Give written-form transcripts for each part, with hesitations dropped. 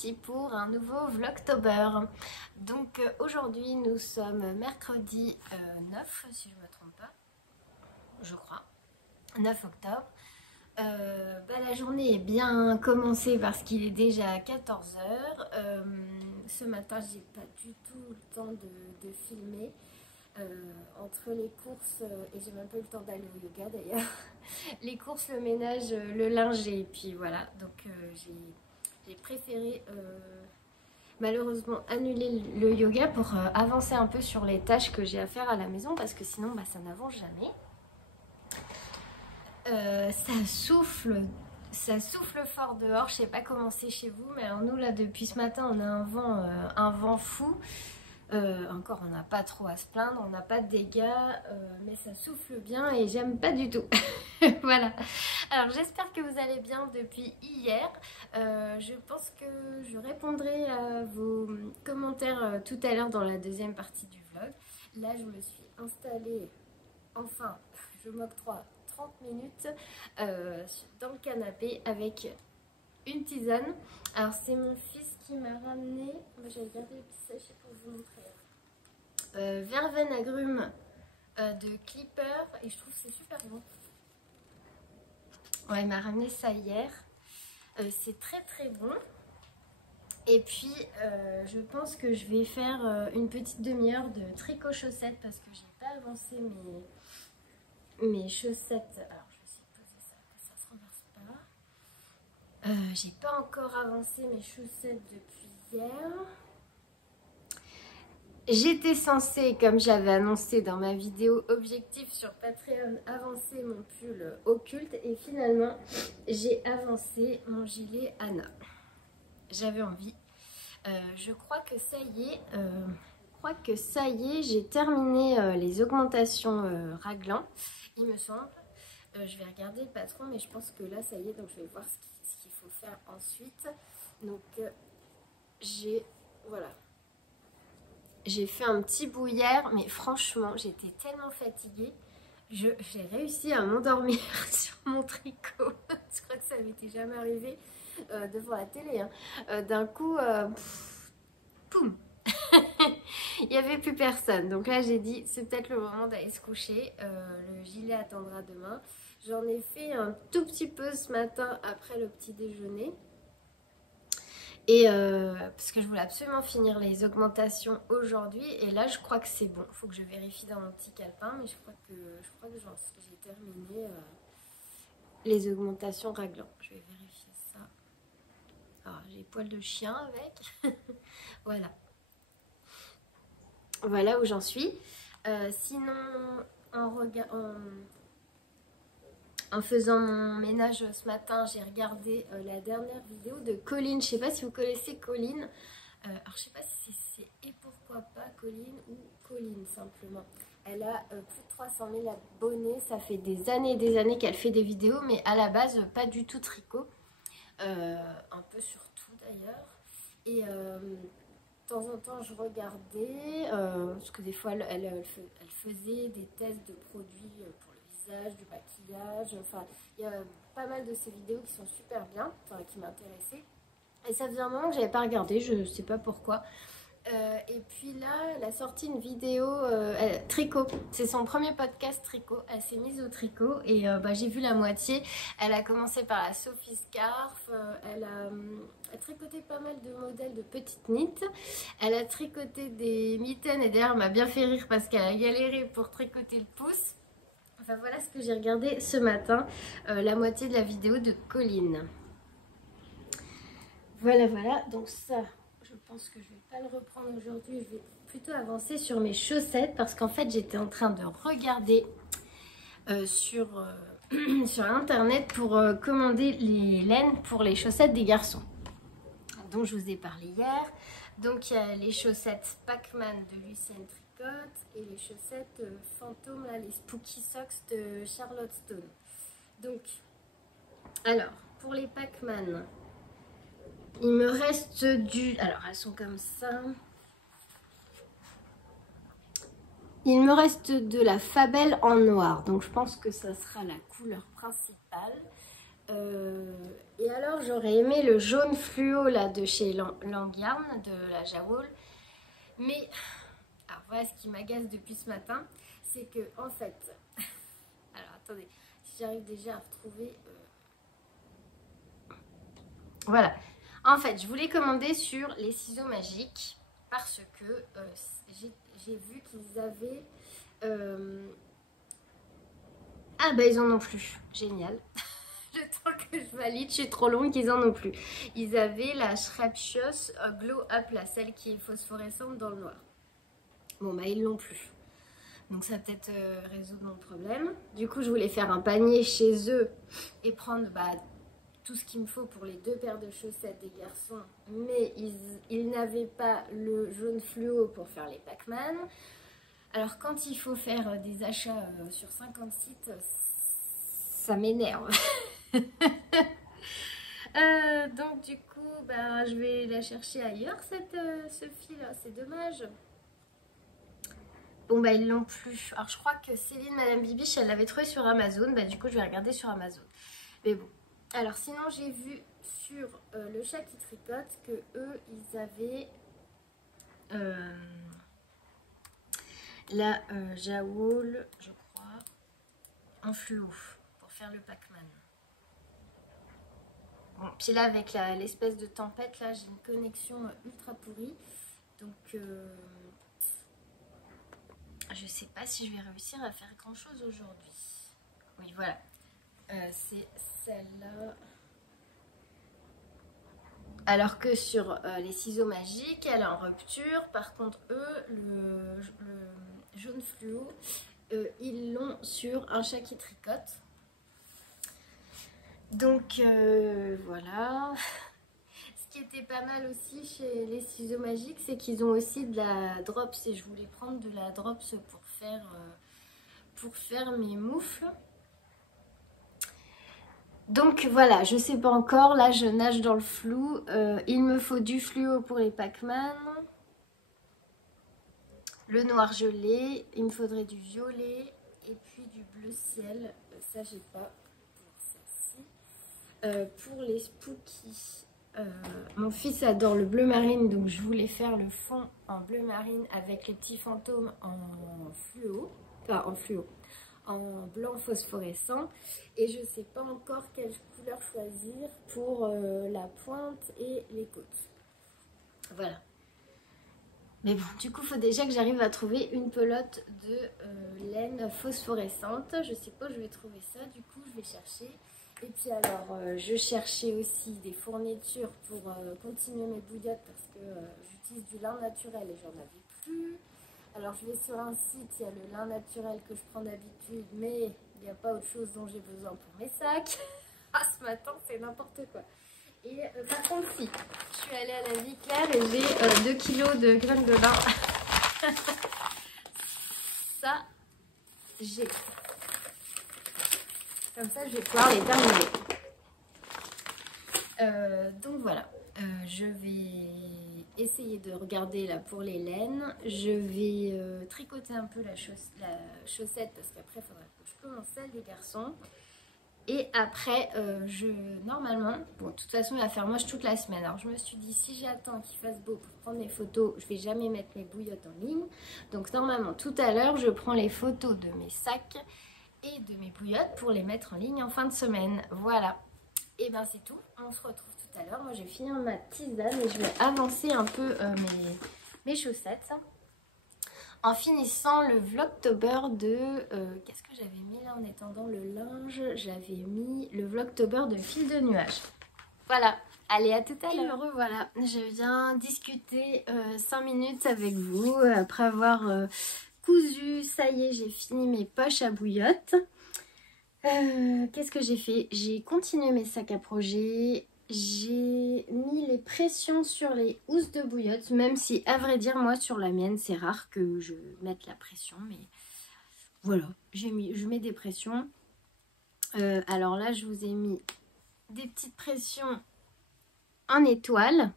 parti pour un nouveau Vlogtober. Donc aujourd'hui nous sommes mercredi 9 si je ne me trompe pas, je crois, 9 octobre. La journée est bien commencée parce qu'il est déjà 14 h. Ce matin j'ai pas du tout le temps de filmer. Entre les courses, et j'ai même pas eu le temps d'aller au yoga d'ailleurs, les courses, le ménage, le linge, et puis voilà, donc j'ai préféré malheureusement annuler le yoga pour avancer un peu sur les tâches que j'ai à faire à la maison, parce que sinon ça n'avance jamais. Ça souffle fort dehors, je sais pas comment c'est chez vous, mais alors nous là depuis ce matin on a un vent fou. Encore on n'a pas trop à se plaindre, on n'a pas de dégâts, mais ça souffle bien et j'aime pas du tout. Voilà. Alors j'espère que vous allez bien depuis hier. Je pense que je répondrai à vos commentaires tout à l'heure dans la deuxième partie du vlog. Là je me suis installée, enfin je m'octroie 30 minutes dans le canapé avec une tisane. Alors c'est mon fils qui m'a ramené, j'ai regardé le petit sachet pour vous montrer, verveine agrumes de Clipper, et je trouve que c'est super bon. Ouais, il m'a ramené ça hier, c'est très très bon. Et puis je pense que je vais faire une petite demi-heure de tricot chaussettes parce que j'ai pas avancé mes chaussettes. Alors je vais essayer de poser ça, que ça se renverse pas. J'ai pas encore avancé mes chaussettes depuis hier. J'étais censée, comme j'avais annoncé dans ma vidéo objectif sur Patreon, avancer mon pull occulte, et finalement j'ai avancé mon gilet Anna. J'avais envie. Je crois que ça y est, j'ai terminé les augmentations raglan, il me semble. Je vais regarder le patron, mais je pense que là ça y est, donc je vais voir ce qu'il faut faire ensuite. Donc j'ai fait un petit bout hier, mais franchement j'étais tellement fatiguée, j'ai réussi à m'endormir sur mon tricot. Je crois que ça m'était jamais arrivé devant la télé, hein. D'un coup poum. Il n'y avait plus personne, donc là j'ai dit c'est peut-être le moment d'aller se coucher. Le gilet attendra demain. J'en ai fait un tout petit peu ce matin après le petit déjeuner, et parce que je voulais absolument finir les augmentations aujourd'hui, et là je crois que c'est bon. Il faut que je vérifie dans mon petit calepin, mais je crois que j'ai terminé les augmentations raglan. Je vais vérifier ça. Alors j'ai poil de chien avec. Voilà où j'en suis. Sinon en faisant mon ménage ce matin, j'ai regardé la dernière vidéo de Colline. Je sais pas si vous connaissez Colline. Alors je sais pas si c'est Et pourquoi pas Colline ou Colline simplement. Elle a plus de 300 000 abonnés. Ça fait des années qu'elle fait des vidéos, mais à la base pas du tout tricot. Un peu sur tout d'ailleurs. Et de temps en temps je regardais, parce que des fois elle faisait des tests de produits pour le visage, du maquillage, enfin il y a pas mal de ces vidéos qui sont super bien, enfin qui m'intéressaient, et ça faisait un moment que j'avais pas regardé, je sais pas pourquoi. Et puis là elle a sorti une vidéo tricot, c'est son premier podcast tricot. Elle s'est mise au tricot, et j'ai vu la moitié. Elle a commencé par la Sophie Scarf, elle a tricoté pas mal de modèles de petites knits, elle a tricoté des mitaines, et d'ailleurs elle m'a bien fait rire parce qu'elle a galéré pour tricoter le pouce. Enfin voilà ce que j'ai regardé ce matin, la moitié de la vidéo de Colline. Voilà, donc ça, je pense que je vais pas le reprendre aujourd'hui, je vais plutôt avancer sur mes chaussettes, parce qu'en fait j'étais en train de regarder sur internet pour commander les laines pour les chaussettes des garçons dont je vous ai parlé hier. Donc il y a les chaussettes Pac-Man de Lucienne Tricotte et les chaussettes fantômes, là, les Spooky Socks de Charlotte Stone. Donc alors pour les Pac-Man, il me reste alors elles sont comme ça. Il me reste de la Fabelle en noir, donc je pense que ça sera la couleur principale. Et alors j'aurais aimé le jaune fluo là de chez Langyarn, de la Jawohl. Mais alors voilà ce qui m'agace depuis ce matin, c'est que en fait, alors attendez, si j'arrive déjà à retrouver, voilà. En fait, je voulais commander sur les ciseaux magiques parce que j'ai vu qu'ils avaient, ah bah ils en ont plus, génial. Le temps que je valide, je suis trop longue qu'ils en ont plus. Ils avaient la Shrapshios Glow Up, là, celle qui est phosphorescente dans le noir. Bon bah ils l'ont plus. Donc ça va peut-être résoudre mon problème. Du coup je voulais faire un panier chez eux et prendre tout ce qu'il me faut pour les 2 paires de chaussettes des garçons. Mais ils n'avaient pas le jaune fluo pour faire les Pac-Man. Alors quand il faut faire des achats sur 50 sites, ça m'énerve. Donc du coup je vais la chercher ailleurs ce fil là, c'est dommage. Bon ils l'ont plus. Alors je crois que Céline Madame Bibiche elle l'avait trouvé sur Amazon, du coup je vais regarder sur Amazon. Mais bon, alors sinon j'ai vu sur le chat qui tricote que eux ils avaient la Jawohl, je crois, en fluo pour faire le Pac-Man. Bon, puis là avec l'espèce de tempête là j'ai une connexion ultra pourrie, donc je sais pas si je vais réussir à faire grand chose aujourd'hui. Oui voilà, c'est celle-là. Alors que sur les ciseaux magiques elle est en rupture, par contre eux le jaune fluo ils l'ont sur un chat qui tricote. Donc voilà. Ce qui était pas mal aussi chez les ciseaux magiques, c'est qu'ils ont aussi de la drops et je voulais prendre de la drops pour faire mes moufles. Donc voilà, je sais pas encore, là je nage dans le flou. Il me faut du fluo pour les Pac-Man. Le noir gelé, il me faudrait du violet et puis du bleu ciel. Ça j'ai pas pour celle-ci. Pour les spookies. Mon fils adore le bleu marine, donc je voulais faire le fond en bleu marine avec les petits fantômes en fluo, en blanc phosphorescent. Et je sais pas encore quelle couleur choisir pour la pointe et les côtes. Voilà. Mais bon, du coup, il faut déjà que j'arrive à trouver une pelote de laine phosphorescente. Je sais pas où je vais trouver ça, du coup, je vais chercher. Et puis alors, je cherchais aussi des fournitures pour continuer mes bouillottes parce que j'utilise du lin naturel et j'en avais plus. Alors je vais sur un site, il y a le lin naturel que je prends d'habitude, mais il n'y a pas autre chose dont j'ai besoin pour mes sacs. Ah, ce matin, c'est n'importe quoi. Et par contre, si, je suis allée à la vie claire et j'ai 2 kilos de graines de lin. Ça, j'ai... Comme ça, je vais pouvoir les terminer. Donc voilà, je vais essayer de regarder là pour les laines. Je vais tricoter un peu la chaussette parce qu'après, il faudra que je commence celle des garçons. Et après, normalement, bon, de toute façon, il va faire moche toute la semaine. Alors, je me suis dit, si j'attends qu'il fasse beau pour prendre les photos, je vais jamais mettre mes bouillottes en ligne. Donc, normalement, tout à l'heure, je prends les photos de mes sacs et de mes bouillottes pour les mettre en ligne en fin de semaine. Voilà. Et ben c'est tout. On se retrouve tout à l'heure. Moi, je vais finir ma tisane et je vais avancer un peu mes chaussettes. En finissant le Vlogtober de... qu'est-ce que j'avais mis là en étendant le linge? J'avais mis le Vlogtober de fil de nuage. Voilà. Allez, à tout à l'heure. Et me revoilà. Je viens discuter 5 minutes avec vous après avoir cousu. Ça y est, j'ai fini mes poches à bouillotte. Qu'est-ce que j'ai fait? J'ai continué mes sacs à projet. J'ai mis les pressions sur les housses de bouillotte, même si à vrai dire moi sur la mienne c'est rare que je mette la pression, mais voilà, je mets des pressions. Alors là je vous ai mis des petites pressions en étoile.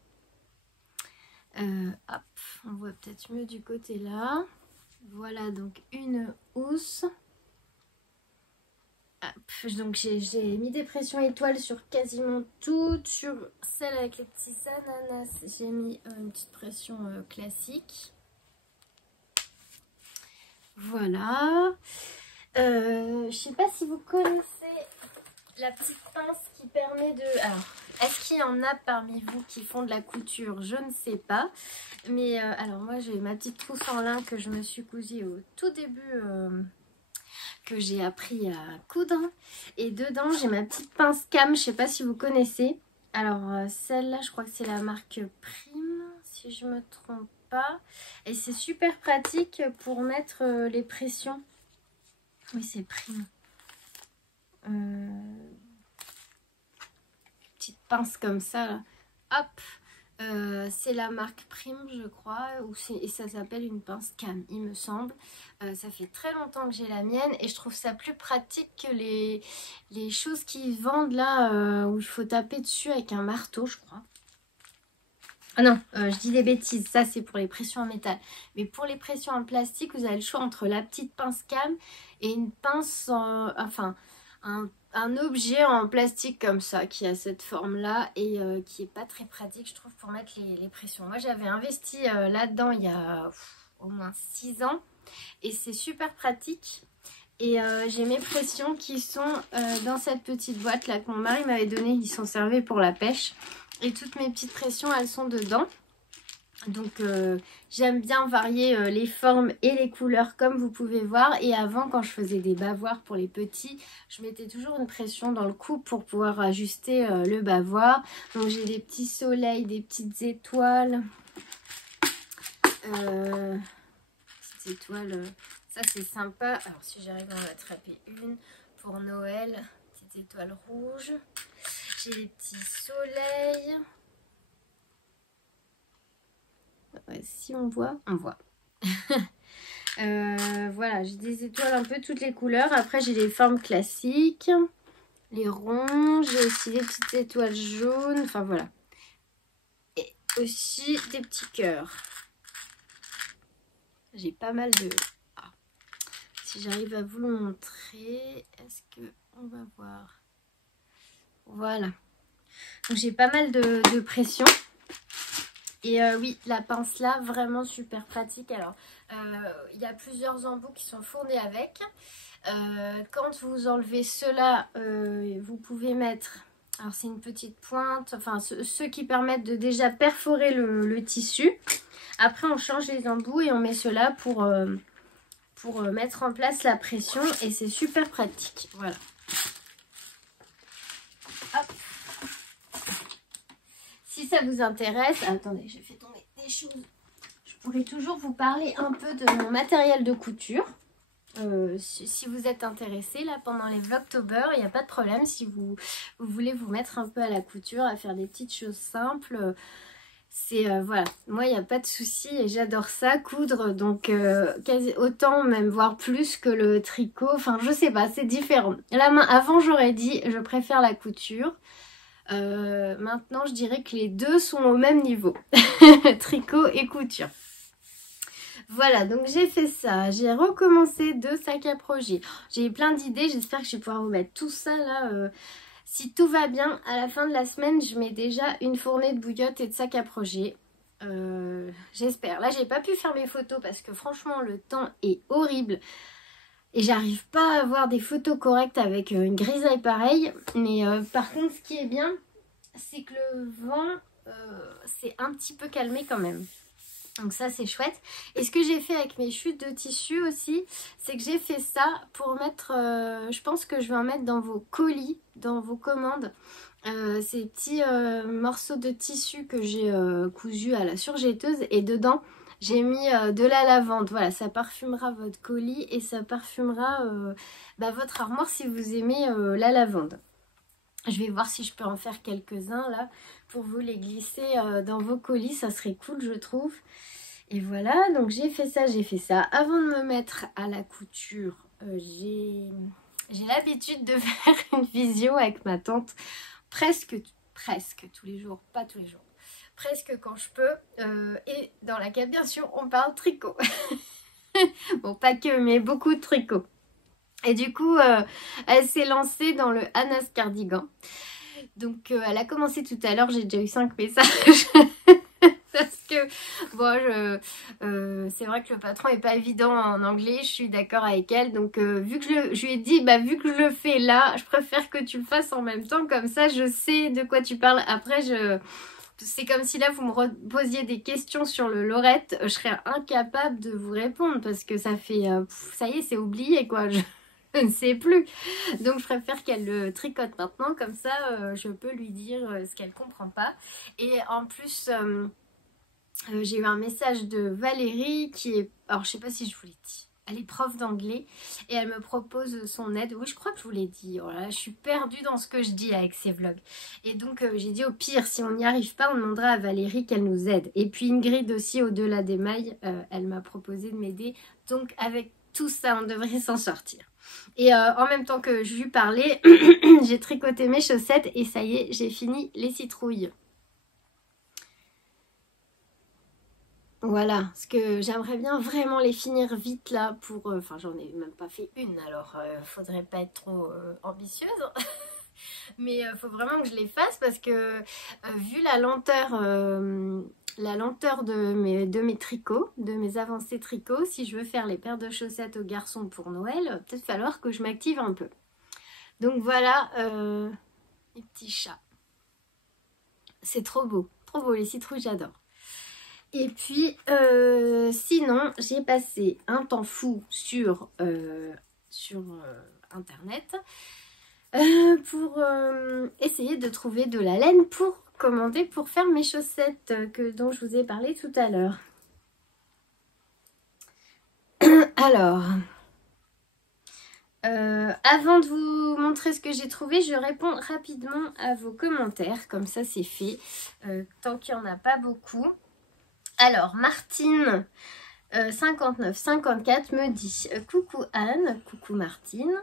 Hop, on voit peut-être mieux du côté là. Voilà donc une housse. Donc j'ai mis des pressions étoiles sur quasiment toutes. Sur celle avec les petits ananas, j'ai mis une petite pression classique. Voilà. Je sais pas si vous connaissez la petite pince qui permet de... Alors, est-ce qu'il y en a parmi vous qui font de la couture? Je ne sais pas. Mais alors moi j'ai ma petite trousse en lin que je me suis cousue au tout début, que j'ai appris à coudre. Et dedans j'ai ma petite pince Cam, je sais pas si vous connaissez. Alors celle-là je crois que c'est la marque Prime, si je me trompe pas. Et c'est super pratique pour mettre les pressions. Oui c'est Prime. Petite pince comme ça là. Hop. C'est la marque Prime je crois, et ça s'appelle une pince Cam il me semble. Ça fait très longtemps que j'ai la mienne et je trouve ça plus pratique que les choses qu'ils vendent là, où il faut taper dessus avec un marteau je crois. Ah non, je dis des bêtises, ça c'est pour les pressions en métal. Mais pour les pressions en plastique, vous avez le choix entre la petite pince Cam et une pince, enfin un objet en plastique comme ça, qui a cette forme-là et qui est pas très pratique, je trouve, pour mettre les pressions. Moi, j'avais investi là-dedans il y a au moins 6 ans et c'est super pratique. Et j'ai mes pressions qui sont dans cette petite boîte là que mon mari m'avait donnée. Ils sont servis pour la pêche. Et toutes mes petites pressions, elles sont dedans. Donc j'aime bien varier les formes et les couleurs comme vous pouvez voir. Et avant, quand je faisais des bavoirs pour les petits, je mettais toujours une pression dans le cou pour pouvoir ajuster le bavoir. Donc j'ai des petits soleils, des petites étoiles. Petites étoiles, ça c'est sympa. Alors si j'arrive à en attraper une pour Noël, petite étoile rouge. J'ai des petits soleils. Ouais, si on voit, on voit. Voilà, j'ai des étoiles un peu toutes les couleurs. Après, j'ai les formes classiques, les ronds. J'ai aussi des petites étoiles jaunes. Enfin, voilà. Et aussi des petits cœurs. J'ai pas mal de... Ah. Si j'arrive à vous le montrer, est-ce que on va voir? Voilà. Donc, j'ai pas mal de pression. Et oui, la pince là, vraiment super pratique. Alors, il y a plusieurs embouts qui sont fournis avec. Quand vous enlevez ceux-là, vous pouvez mettre... Alors, c'est une petite pointe. Enfin, ceux qui permettent de déjà perforer le tissu. Après, on change les embouts et on met ceux-là pour mettre en place la pression. Et c'est super pratique. Voilà. Hop. Si ça vous intéresse, attendez, j'ai fait tomber des choses. Je pourrais toujours vous parler un peu de mon matériel de couture. Si vous êtes intéressé, là, pendant les Vlogtober, il n'y a pas de problème. Si vous voulez vous mettre un peu à la couture, à faire des petites choses simples, c'est voilà. Moi, il n'y a pas de souci et j'adore ça, coudre. Donc, autant, même voire plus que le tricot. Enfin, je sais pas, c'est différent. La main, avant, j'aurais dit, je préfère la couture. Maintenant je dirais que les deux sont au même niveau. Tricot et couture. Voilà, donc j'ai fait ça. J'ai recommencé 2 sacs à projet. J'ai eu plein d'idées, j'espère que je vais pouvoir vous mettre tout ça là. Si tout va bien, à la fin de la semaine, je mets déjà une fournée de bouillotte et de sacs à projet. J'espère. Là, j'ai pas pu faire mes photos parce que franchement, le temps est horrible. Et j'arrive pas à avoir des photos correctes avec une grisaille pareille. Mais par contre, ce qui est bien, c'est que le vent s'est un petit peu calmé quand même. Donc ça, c'est chouette. Et ce que j'ai fait avec mes chutes de tissu aussi, c'est que j'ai fait ça pour mettre... je pense que je vais en mettre dans vos colis, dans vos commandes. Ces petits morceaux de tissu que j'ai cousus à la surjetteuse. Et dedans... j'ai mis de la lavande, voilà, ça parfumera votre colis et ça parfumera votre armoire si vous aimez la lavande. Je vais voir si je peux en faire quelques-uns là pour vous les glisser dans vos colis, ça serait cool je trouve. Et voilà, donc j'ai fait ça, j'ai fait ça. Avant de me mettre à la couture, j'ai l'habitude de faire une visio avec ma tante presque tous les jours, pas tous les jours. Presque quand je peux, et dans laquelle bien sûr on parle tricot. Bon, pas que, mais beaucoup de tricot. Et du coup, elle s'est lancée dans le Anas Cardigan. Donc elle a commencé tout à l'heure, j'ai déjà eu 5 messages. Parce que bon, c'est vrai que le patron est pas évident en anglais, je suis d'accord avec elle. Donc vu que je lui ai dit, bah vu que je le fais là, je préfère que tu le fasses en même temps, comme ça je sais de quoi tu parles. Après c'est comme si là vous me posiez des questions sur le lorette, je serais incapable de vous répondre parce que ça fait, ça y est, c'est oublié quoi. Je ne sais plus. Donc je préfère qu'elle le tricote maintenant, comme ça je peux lui dire ce qu'elle comprend pas. Et en plus, j'ai eu un message de Valérie qui est, alors je sais pas si je vous l'ai dit, elle est prof d'anglais et elle me propose son aide. Oui, je crois que je vous l'ai dit. Oh là, je suis perdue dans ce que je dis avec ces vlogs. Et donc j'ai dit au pire, si on n'y arrive pas, on demandera à Valérie qu'elle nous aide. Et puis Ingrid aussi, au-delà des mailles, elle m'a proposé de m'aider. Donc avec tout ça, on devrait s'en sortir. Et en même temps que je lui parlais, j'ai tricoté mes chaussettes et ça y est, j'ai fini les citrouilles. Voilà, parce que j'aimerais bien vraiment les finir vite là pour... Enfin, j'en ai même pas fait une, alors faudrait pas être trop ambitieuse. Mais faut vraiment que je les fasse parce que vu la lenteur de mes tricots, de mes avancées tricots, si je veux faire les paires de chaussettes aux garçons pour Noël, peut-être falloir que je m'active un peu. Donc voilà, les petits chats. C'est trop beau les citrouilles, j'adore. Et puis, sinon, j'ai passé un temps fou sur Internet pour essayer de trouver de la laine pour commander pour faire mes chaussettes dont je vous ai parlé tout à l'heure. Alors, avant de vous montrer ce que j'ai trouvé, je réponds rapidement à vos commentaires, comme ça c'est fait, tant qu'il n'y en a pas beaucoup. Alors, Martine 59-54 me dit coucou Anne, coucou Martine.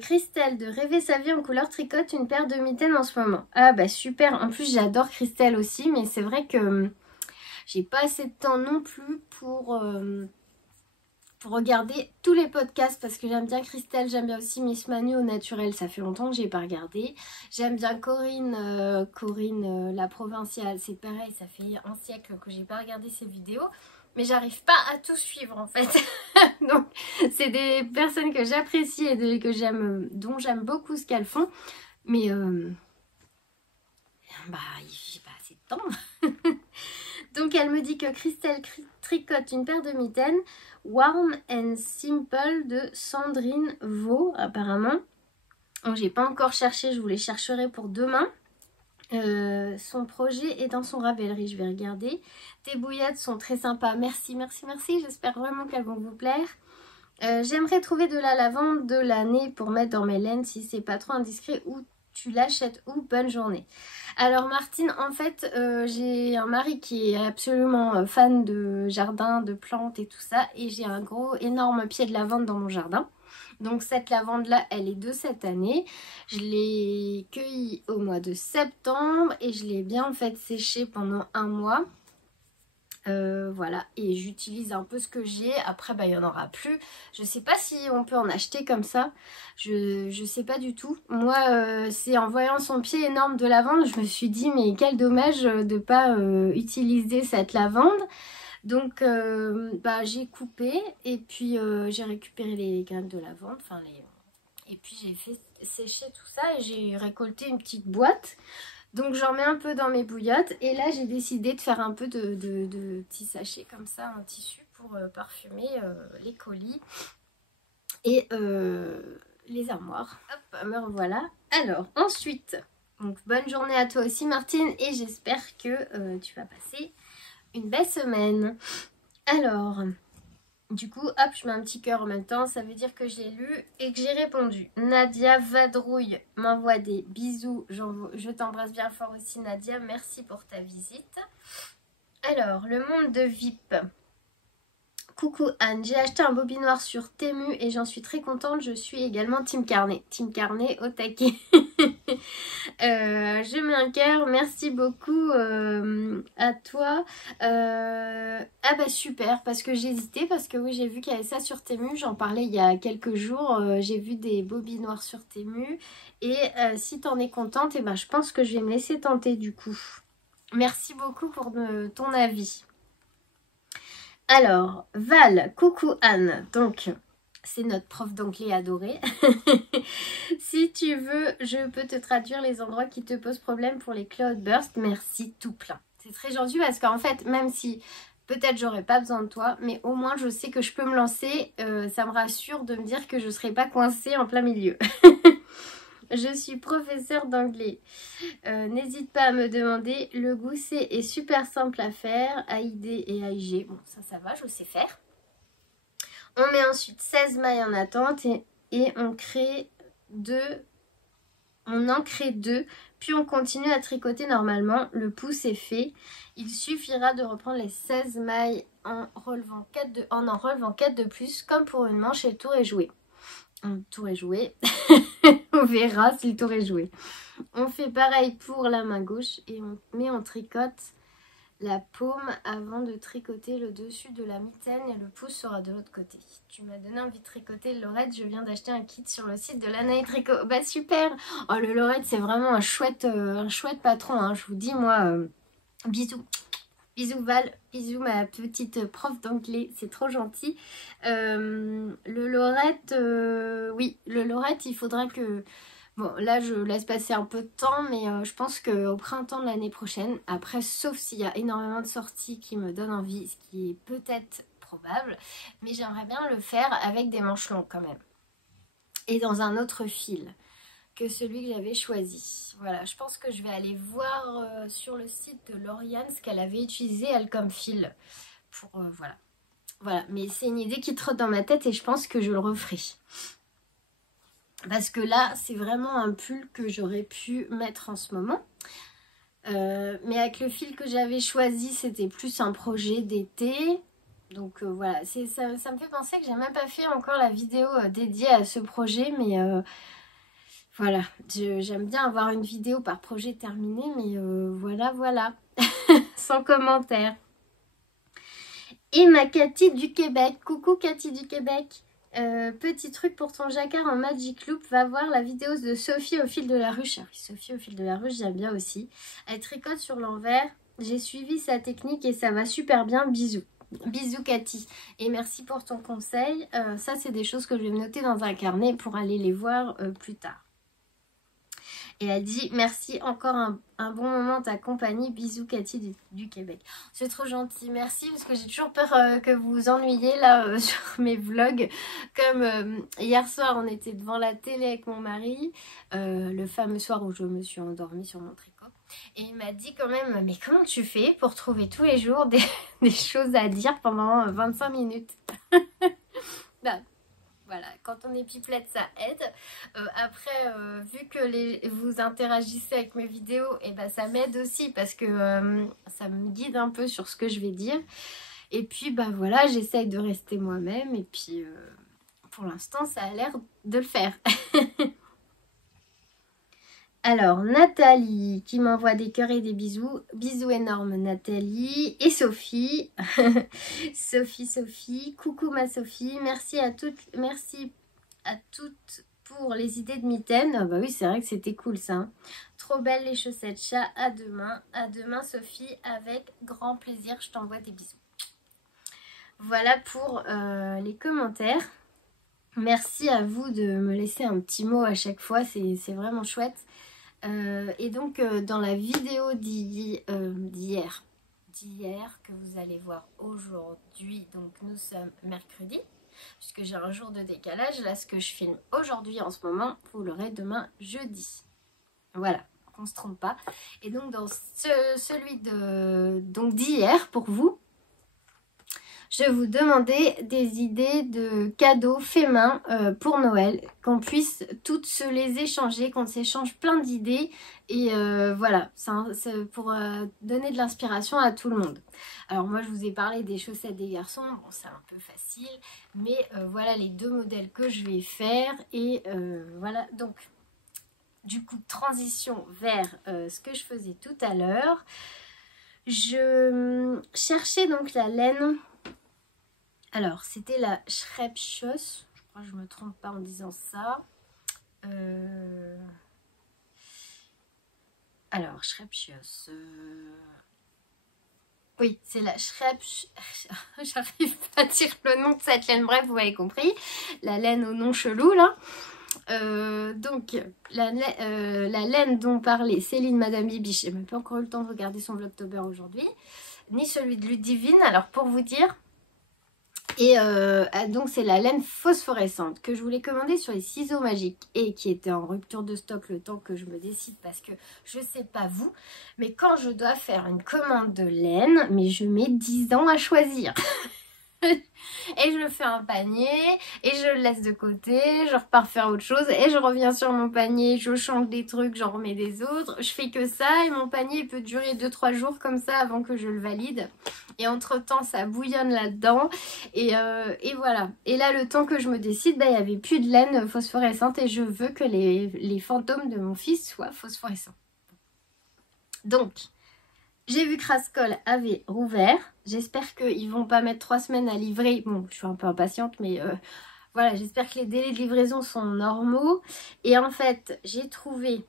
Christelle de Rêver sa vie en couleur tricote une paire de mitaines en ce moment. Ah bah super, en plus j'adore Christelle aussi, mais c'est vrai que j'ai pas assez de temps non plus pour regarder tous les podcasts parce que j'aime bien Christelle, j'aime bien aussi Miss Manu au naturel, ça fait longtemps que j'ai pas regardé. J'aime bien Corinne, la provinciale, c'est pareil, ça fait un siècle que j'ai pas regardé ses vidéos. Mais j'arrive pas à tout suivre en fait. Donc c'est des personnes que j'apprécie et dont j'aime beaucoup ce qu'elles font. Mais bah j'ai pas assez de temps. Donc elle me dit que Christelle tricote une paire de mitaines Warm and Simple de Sandrine Vaux apparemment. Donc j'ai pas encore cherché, je vous les chercherai pour demain. Son projet est dans son Ravelry, je vais regarder. Tes bouillettes sont très sympas, merci, merci, merci, j'espère vraiment qu'elles vont vous plaire. J'aimerais trouver de la lavande de l'année pour mettre dans mes laines si c'est pas trop indiscret. Où tu l'achètes où? Bonne journée. Alors Martine, en fait j'ai un mari qui est absolument fan de jardin, de plantes et tout ça, et j'ai un gros énorme pied de lavande dans mon jardin. Donc cette lavande là, elle est de cette année. Je l'ai cueillie au mois de septembre et je l'ai bien en fait séchée pendant un mois. Voilà, et j'utilise un peu ce que j'ai. Après bah il n'y en aura plus. Je sais pas si on peut en acheter comme ça. Je sais pas du tout. Moi c'est en voyant son pied énorme de lavande, je me suis dit mais quel dommage de pas utiliser cette lavande. Donc bah, j'ai coupé et puis j'ai récupéré les graines de lavande, et puis j'ai fait sécher tout ça et j'ai récolté une petite boîte. Donc j'en mets un peu dans mes bouillottes et là j'ai décidé de faire un peu de petits sachets comme ça en tissu pour parfumer les colis et les armoires. Hop, me revoilà. Alors ensuite, donc bonne journée à toi aussi Martine et j'espère que tu vas passer une belle semaine. Alors, du coup, hop, je mets un petit cœur en même temps. Ça veut dire que j'ai lu et que j'ai répondu. Nadia Vadrouille m'envoie des bisous. Je t'embrasse bien fort aussi Nadia. Merci pour ta visite. Alors, le monde de VIP. Coucou Anne, j'ai acheté un bobinoir sur Temu et j'en suis très contente. Je suis également Team Carnet. Team Carnet au taquet. Je mets un cœur, merci beaucoup à toi. Ah bah super, parce que j'hésitais, parce que oui j'ai vu qu'il y avait ça sur Temu, j'en parlais il y a quelques jours, j'ai vu des bobby noirs sur Temu, et si t'en es contente, et ben je pense que je vais me laisser tenter du coup. Merci beaucoup pour ton avis. Alors, Val, coucou Anne, donc c'est notre prof d'anglais adoré. Si tu veux, je peux te traduire les endroits qui te posent problème pour les cloudbursts. Merci tout plein. C'est très gentil parce qu'en fait, même si peut-être j'aurais pas besoin de toi, mais au moins je sais que je peux me lancer. Ça me rassure de me dire que je serai pas coincée en plein milieu. Je suis professeure d'anglais. N'hésite pas à me demander. Le gousset est super simple à faire. AID et AIG. Bon, ça va, je sais faire. On met ensuite 16 mailles en attente et on crée 2. On en crée 2. Puis on continue à tricoter normalement. Le pouce est fait. Il suffira de reprendre les 16 mailles en relevant 4 de plus, comme pour une manche, et le tour est joué. Le tour est joué. On verra si le tour est joué. On fait pareil pour la main gauche et on tricote la paume avant de tricoter le dessus de la mitaine et le pouce sera de l'autre côté. Tu m'as donné envie de tricoter le Lorette, je viens d'acheter un kit sur le site de Lana et Tricot. Bah super. Oh, le Lorette c'est vraiment un chouette patron, hein. Je vous dis moi, bisous. Bisous Val, bisous ma petite prof d'anglais, c'est trop gentil. Le Lorette, oui, le Lorette il faudra que... Bon, là, je laisse passer un peu de temps, mais je pense qu'au printemps de l'année prochaine, après, sauf s'il y a énormément de sorties qui me donnent envie, ce qui est peut-être probable, mais j'aimerais bien le faire avec des manches longues quand même. Et dans un autre fil que celui que j'avais choisi. Voilà, je pense que je vais aller voir sur le site de Lauriane ce qu'elle avait utilisé, elle, comme fil. Pour, voilà. Voilà, mais c'est une idée qui trotte dans ma tête et je pense que je le referai. Parce que là, c'est vraiment un pull que j'aurais pu mettre en ce moment. Mais avec le fil que j'avais choisi, c'était plus un projet d'été. Donc voilà, ça me fait penser que j'ai même pas fait encore la vidéo dédiée à ce projet. Mais voilà, j'aime bien avoir une vidéo par projet terminé. Mais voilà. Sans commentaire. Et ma Cathy du Québec. Coucou Cathy du Québec. Petit truc pour ton jacquard en Magic Loop, va voir la vidéo de Sophie au fil de la ruche. Ah oui, Sophie au fil de la ruche, j'aime bien aussi. Elle tricote sur l'envers. J'ai suivi sa technique et ça va super bien. Bisous. Bisous Cathy. Et merci pour ton conseil. Ça, c'est des choses que je vais me noter dans un carnet pour aller les voir plus tard. Et elle dit merci, encore un bon moment ta compagnie. Bisous Cathy du Québec. C'est trop gentil, merci, parce que j'ai toujours peur que vous vous ennuyiez là sur mes vlogs. Comme hier soir on était devant la télé avec mon mari, le fameux soir où je me suis endormie sur mon tricot. Et il m'a dit quand même, mais comment tu fais pour trouver tous les jours des choses à dire pendant 25 minutes? Bah, voilà, quand on est pipelette, ça aide. Après, vu que vous interagissez avec mes vidéos, et ben ça m'aide aussi parce que ça me guide un peu sur ce que je vais dire. Et puis, bah voilà, j'essaye de rester moi-même. Et puis, pour l'instant, ça a l'air de le faire. Alors, Nathalie qui m'envoie des cœurs et des bisous. Bisous énormes, Nathalie. Et Sophie. Sophie. Coucou ma Sophie. Merci à toutes pour les idées de mitaines. Ah bah oui, c'est vrai que c'était cool ça. Hein. Trop belles les chaussettes chat. À demain. À demain, Sophie. Avec grand plaisir. Je t'envoie des bisous. Voilà pour les commentaires. Merci à vous de me laisser un petit mot à chaque fois. C'est vraiment chouette. Et donc dans la vidéo d'hier que vous allez voir aujourd'hui, donc nous sommes mercredi, puisque j'ai un jour de décalage. Là, ce que je filme aujourd'hui en ce moment, vous l'aurez demain jeudi. Voilà, qu'on ne se trompe pas. Et donc dans celui d'hier pour vous, je vous demandais des idées de cadeaux faits main pour Noël, qu'on puisse toutes se les échanger, qu'on s'échange plein d'idées et voilà, c'est pour donner de l'inspiration à tout le monde. Alors moi je vous ai parlé des chaussettes des garçons, bon c'est un peu facile, mais voilà les 2 modèles que je vais faire et voilà donc du coup, transition vers ce que je faisais tout à l'heure. Je cherchais donc la laine. Alors, c'était la Schreibschoss. Je crois que je ne me trompe pas en disant ça. Alors, Schreibschoss. Oui, c'est la Schreibschoss. J'arrive pas à dire le nom de cette laine. Bref, vous avez compris. La laine au nom chelou, là. Donc, la laine dont parlait Céline Madame Bibi, je n'ai même pas encore eu le temps de regarder son Vlogtober aujourd'hui, ni celui de Ludivine, alors pour vous dire. Et donc c'est la laine phosphorescente que je voulais commander sur les ciseaux magiques et qui était en rupture de stock le temps que je me décide, parce que je sais pas vous, mais quand je dois faire une commande de laine, mais je mets 10 ans à choisir. Et je fais un panier et je le laisse de côté, je repars faire autre chose et je reviens sur mon panier, je change des trucs, j'en remets des autres, je fais que ça et mon panier peut durer 2-3 jours comme ça avant que je le valide. Et entre temps ça bouillonne là-dedans et voilà. Et là le temps que je me décide, il n'y avait plus de laine phosphorescente et je veux que les fantômes de mon fils soient phosphorescents. Donc j'ai vu que Rascol avait rouvert. J'espère qu'ils vont pas mettre 3 semaines à livrer. Bon, je suis un peu impatiente, mais voilà, j'espère que les délais de livraison sont normaux. Et en fait, j'ai trouvé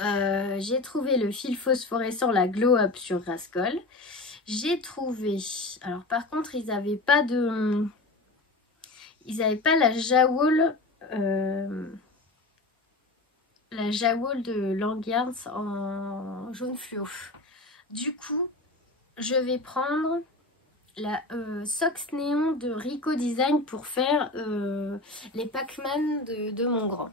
le fil phosphorescent, la Glow Up sur Rascol. J'ai trouvé... Alors par contre, ils n'avaient pas de... Ils n'avaient pas la Jawool... la Jawool de Langerns en jaune fluo. Du coup, je vais prendre la Sox Néon de Rico Design pour faire les Pac-Man de mon grand.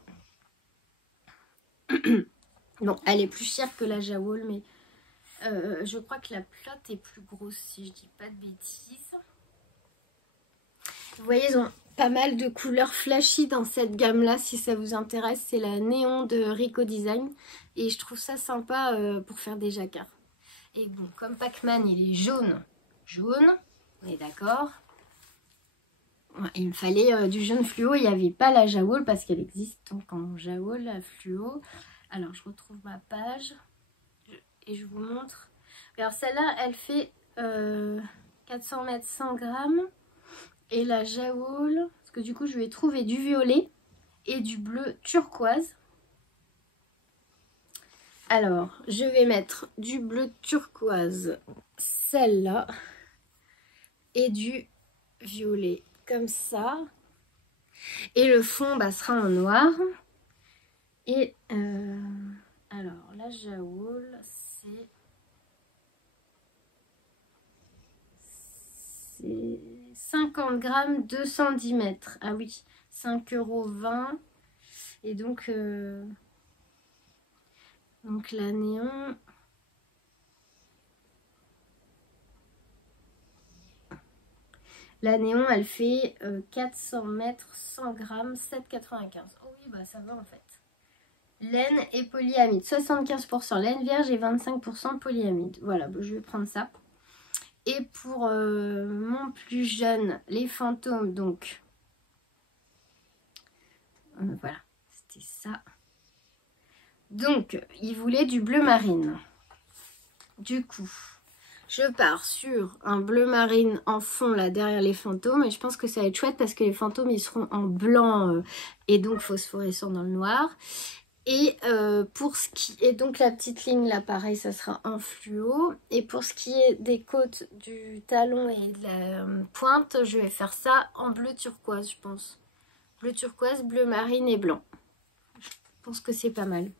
Bon, elle est plus chère que la Jawool, mais je crois que la plotte est plus grosse, si je dis pas de bêtises. Vous voyez, ils ont pas mal de couleurs flashy dans cette gamme-là, si ça vous intéresse. C'est la Néon de Rico Design et je trouve ça sympa pour faire des jacquards. Et bon, comme Pac-Man, il est jaune, on est d'accord. Il me fallait du jaune fluo, il n'y avait pas la Jawool parce qu'elle existe donc en Jawool, la fluo. Alors, je retrouve ma page et je vous montre. Alors, celle-là, elle fait 400 mètres 100 grammes. Et la Jawool, parce que du coup, je vais trouver du violet et du bleu turquoise. Alors, je vais mettre du bleu turquoise, celle-là, et du violet, comme ça. Et le fond sera en noir. Et alors, la Jawool, c'est 50 grammes, 210 mètres. Ah oui, 5,20 €. Et donc la néon... La néon, elle fait 400 mètres, 100 grammes, 7,95 €. Oh oui, ça va en fait. Laine et polyamide. 75% laine vierge et 25% polyamide. Voilà, je vais prendre ça. Et pour mon plus jeune, les fantômes, donc... voilà, c'était ça. Donc, il voulait du bleu marine. Du coup... Je pars sur un bleu marine en fond là derrière les fantômes et je pense que ça va être chouette parce que les fantômes ils seront en blanc et donc phosphorescents dans le noir. Et pour ce qui est donc la petite ligne là pareil ça sera en fluo. Et pour ce qui est des côtes du talon et de la pointe je vais faire ça en bleu turquoise je pense. Bleu turquoise, bleu marine et blanc. Je pense que c'est pas mal.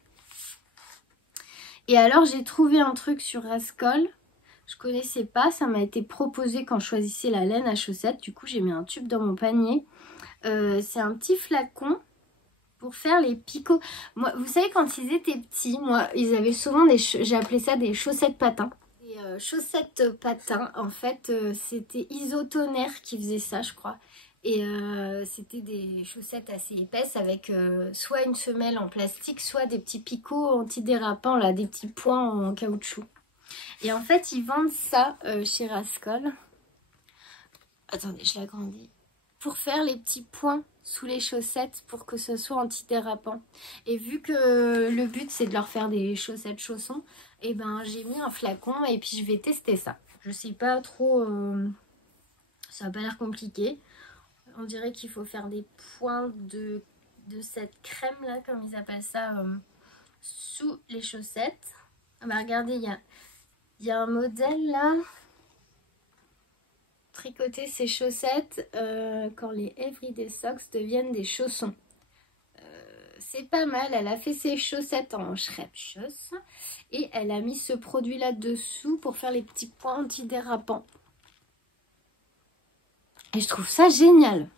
Et alors j'ai trouvé un truc sur Rascol. Je connaissais pas, ça m'a été proposé quand je choisissais la laine à chaussettes. Du coup, j'ai mis un tube dans mon panier. C'est un petit flacon pour faire les picots. Moi, vous savez, quand ils étaient petits, moi, ils avaient souvent j'ai appelé ça des chaussettes patins. Les chaussettes patins, en fait, c'était Isotonaire qui faisait ça, je crois. Et c'était des chaussettes assez épaisses avec soit une semelle en plastique, soit des petits picots antidérapants, là, des petits points en caoutchouc. Et en fait, ils vendent ça chez Rascol. Attendez, je l'agrandis. pour faire les petits points sous les chaussettes pour que ce soit antidérapant. Et vu que le but c'est de leur faire des chaussettes chaussons, et ben j'ai mis un flacon et puis je vais tester ça. Je sais pas trop, ça n'a pas l'air compliqué. On dirait qu'il faut faire des points de cette crème là, comme ils appellent ça, sous les chaussettes. Ah bah regardez, il y a un modèle là. Tricoter ses chaussettes quand les Everyday Socks deviennent des chaussons. C'est pas mal, elle a fait ses chaussettes en Schreibschuss et elle a mis ce produit là dessous pour faire les petits points antidérapants. Et je trouve ça génial.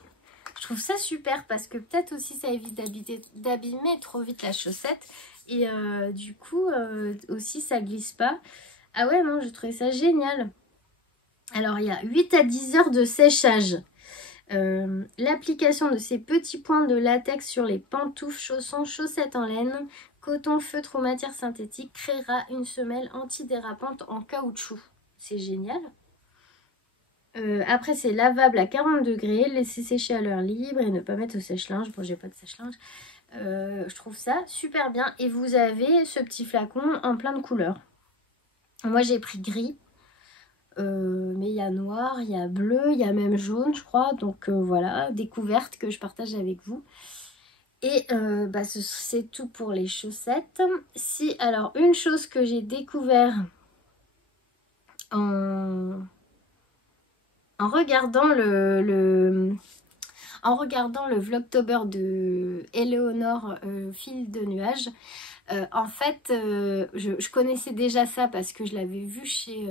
Je trouve ça super parce que peut-être aussi ça évite d'abîmer trop vite la chaussette et du coup aussi ça glisse pas. Ah ouais non, je trouvais ça génial. Alors il y a 8 à 10 heures de séchage. L'application de ces petits points de latex sur les pantoufles, chaussons, chaussettes en laine, coton, feutre ou matière synthétique créera une semelle antidérapante en caoutchouc. C'est génial. Après c'est lavable à 40 degrés, laisser sécher à l'heure libre et ne pas mettre au sèche-linge. Bon, j'ai pas de sèche-linge. Je trouve ça super bien. Et vous avez ce petit flacon en plein de couleurs. Moi j'ai pris gris. Mais il y a noir, il y a bleu, il y a même jaune je crois, donc voilà, découverte que je partage avec vous. Et c'est tout pour les chaussettes. Si, alors une chose que j'ai découvert en regardant en regardant le vlogtober de Eleonore, Fil de nuages, en fait je connaissais déjà ça parce que je l'avais vu chez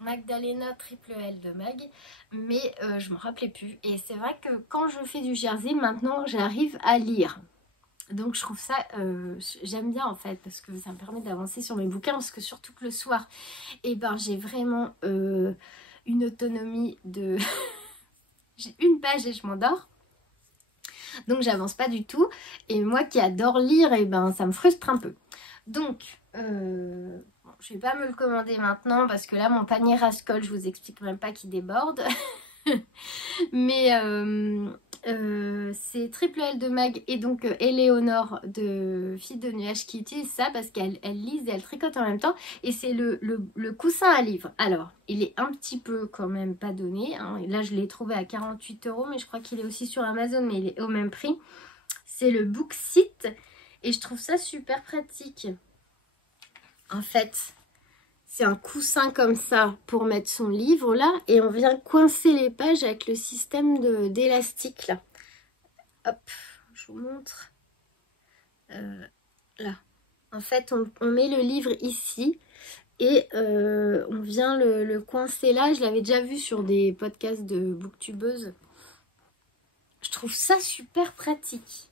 Magdalena Triple L de Mag, mais je me rappelais plus. Et c'est vrai que quand je fais du jersey, maintenant j'arrive à lire. Donc je trouve ça, j'aime bien en fait, parce que ça me permet d'avancer sur mes bouquins, parce que surtout que le soir, et ben j'ai vraiment une autonomie de... j'ai une page et je m'endors. Donc j'avance pas du tout. Et moi qui adore lire, et ben ça me frustre un peu. Donc... je vais pas me le commander maintenant parce que là mon panier rascol, je vous explique même pas qu'il déborde. Mais c'est Triple L de Mag et donc Eleonore de Fille de Nuages qui utilise ça parce qu'elle lise et elle tricote en même temps. Et c'est le coussin à livre. Alors, il est un petit peu quand même pas donné, hein. Là, je l'ai trouvé à 48 €, mais je crois qu'il est aussi sur Amazon, mais il est au même prix. C'est le Booksite et je trouve ça super pratique. En fait, c'est un coussin comme ça pour mettre son livre là et on vient coincer les pages avec le système d'élastique là. Hop, je vous montre. Là. En fait, on met le livre ici et on vient le coincer là. Je l'avais déjà vu sur des podcasts de booktubeuses. Je trouve ça super pratique.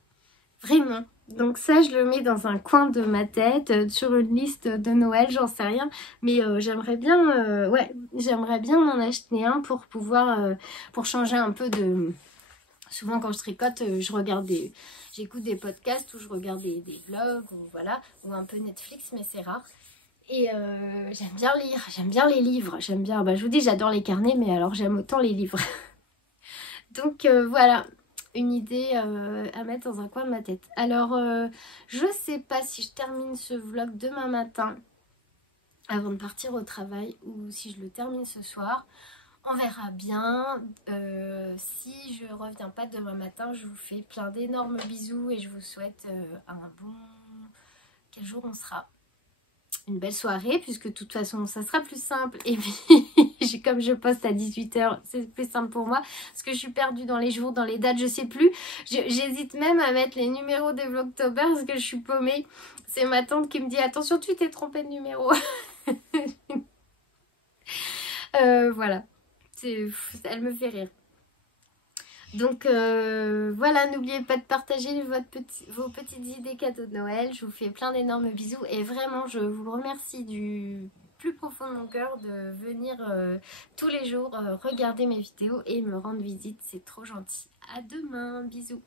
Vraiment. Donc ça, je le mets dans un coin de ma tête, sur une liste de Noël, j'en sais rien. Mais j'aimerais bien, j'aimerais bien m'en acheter un pour pouvoir, pour changer un peu de... Souvent quand je tricote, j'écoute des podcasts ou je regarde des vlogs ou voilà, ou un peu Netflix, mais c'est rare. Et j'aime bien lire, j'aime bien les livres, j'aime bien, je vous dis, j'adore les carnets, mais alors j'aime autant les livres. Donc voilà. Une idée à mettre dans un coin de ma tête. Alors, je sais pas si je termine ce vlog demain matin avant de partir au travail ou si je le termine ce soir. On verra bien. Si je reviens pas demain matin, je vous fais plein d'énormes bisous et je vous souhaite un bon... Quel jour on sera? Une belle soirée, puisque de toute façon ça sera plus simple. Et puis comme je poste à 18 h, c'est plus simple pour moi parce que je suis perdue dans les jours, dans les dates, je sais plus. J'hésite même à mettre les numéros des Vlogtober parce que je suis paumée. C'est ma tante qui me dit attention, tu t'es trompée de numéro. Voilà, elle me fait rire. Donc voilà, n'oubliez pas de partager vos petites idées cadeaux de Noël. Je vous fais plein d'énormes bisous et vraiment je vous remercie du plus profond de mon cœur de venir tous les jours regarder mes vidéos et me rendre visite. C'est trop gentil. À demain, bisous.